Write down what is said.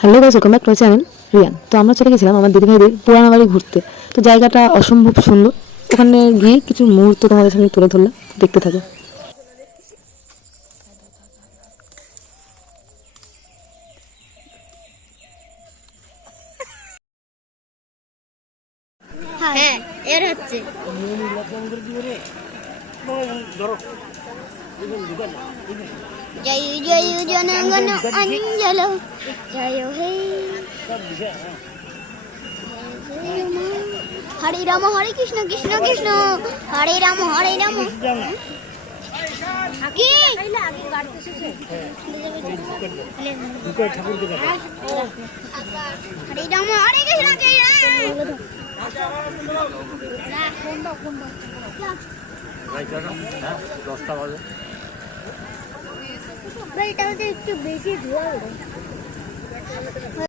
Hello guys, welcome back to my channel Riyan. তো আমরা চলে গেছিলাম আমার দিদিভাইদের পুরানো বাড়ি ঘুরতে। তো জায়গাটা অসম্ভব সুন্দর। ওখানে গিয়ে কিছু মুহূর্ত তোমাদের সামনে তুলে ধরলাম, দেখতে থাকো। হ্যাঁ এর হচ্ছে জয় জয় জনগণ অঞ্জল জয় হে হরে রাম হরে কৃষ্ণ কৃষ্ণ কৃষ্ণ হরে রাম হরে রাম কি হরে রাম হরে কৃষ্ণ কৃষ্ণ 10টা বাজে। একটু বেশি ধোয়া